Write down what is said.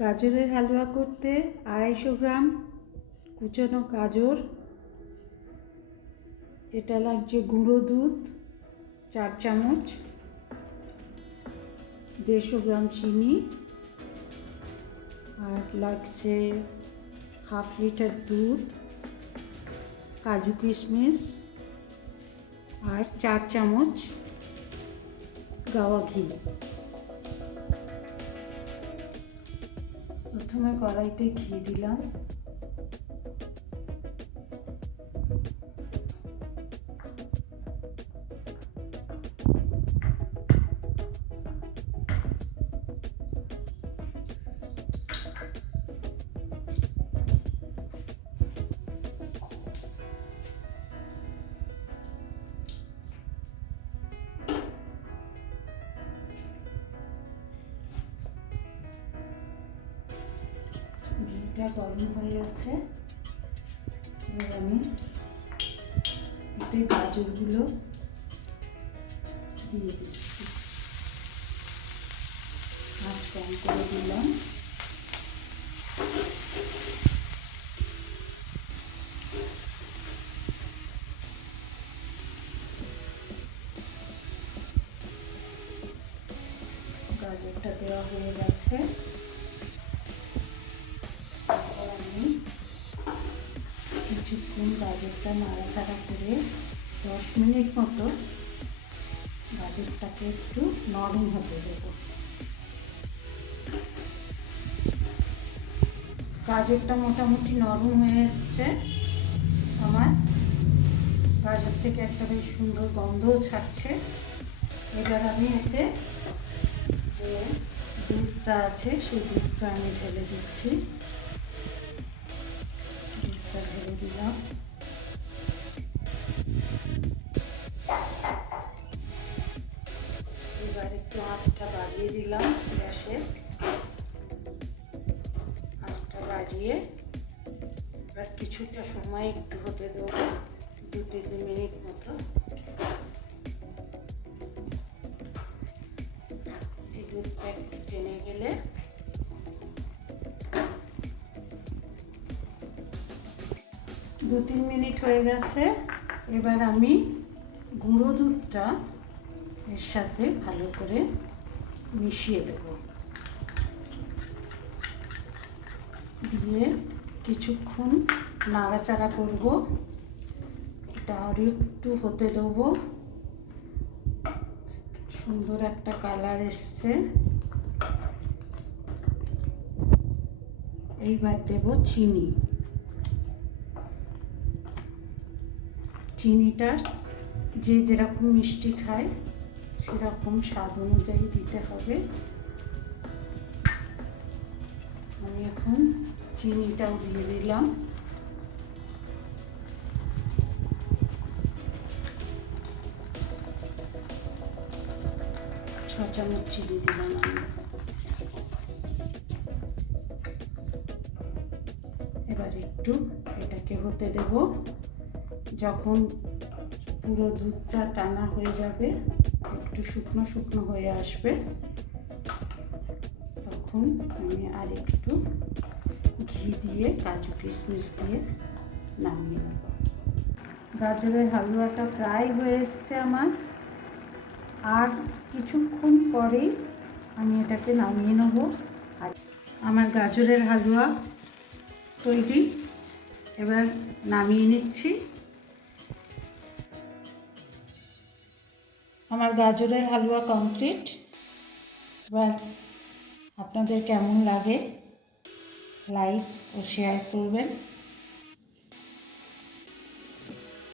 গাজরের হালুয়া করতে 250 গ্রাম কুচানো গাজর, এটা লাগছে গুঁড়ো দুধ 4 চামচ, 150 গ্রাম চিনি, আর লাগছে হাফ লিটার দুধ, কাজু কিশমিশ আর 4 চামচ গাওয়া ঘি। প্রথমে কড়াইতে ঘি দিলাম, ঘিটা গরম হয়ে গেছে। এবার আমি এতে গাজরগুলো দিয়ে দিচ্ছি, আঁচ কম করে দিলাম। গাজরটা দেওয়া হয়ে গেছে। আমি কিছুক্ষণ গাজরটা নাড়াচাড়া করে 10 মিনিট মতো গাজরটাকে একটু নরম হতে দেবো। গাজরটা মোটামুটি নরম হয়ে এসছে আমার, গাজর থেকে একটা বেশ সুন্দর গন্ধও ছাড়ছে। এবার আমি এতে যে দুধটা আছে সেই দুধটা আমি ঢেলে দিচ্ছি। দুধটা ঢেলে দিলাম, এবার একটু আঁচটা বাড়িয়ে দিলাম, গ্যাসের আঁচটা বাড়িয়ে এবার কিছুটা সময় একটু হতে দেবো, 2-3 মিনিট মতো। এই দুধটা একটু টেনে গেলে দু 3 মিনিট হয়ে গেছে। এবার আমি গুঁড়ো দুধটা এর সাথে ভালো করে মিশিয়ে দেব, দিয়ে কিছুক্ষণ নাড়াচাড়া করব। এটা আর একটু হতে দেবো, সুন্দর একটা কালার এসছে। এইবার দেব চিনি। চিনিটা যে যেরকম মিষ্টি খায় সেরকম স্বাদ অনুযায়ী দিতে হবে। আমি এখন চিনিটাও দিয়ে দিলাম, 6 চামচ চিনি দিলাম আমি। এবার একটু এটাকে হতে দেব। যখন পুরো দুধটা টানা হয়ে যাবে, একটু শুকনো শুকনো হয়ে আসবে, তখন আমি আর একটু ঘি দিয়ে কাজু কিশমিশ দিয়ে নামিয়ে নেব। গাজরের হালুয়াটা প্রায় হয়ে এসছে আমার, আর কিছুক্ষণ পরেই আমি এটাকে নামিয়ে নেব। আর আমার গাজরের হালুয়া তৈরি, এবার নামিয়ে নিচ্ছি। আমার গাজরের হালুয়া কমপ্লিট। এবার আপনাদের কেমন লাগে লাইক ও শেয়ার করবেন।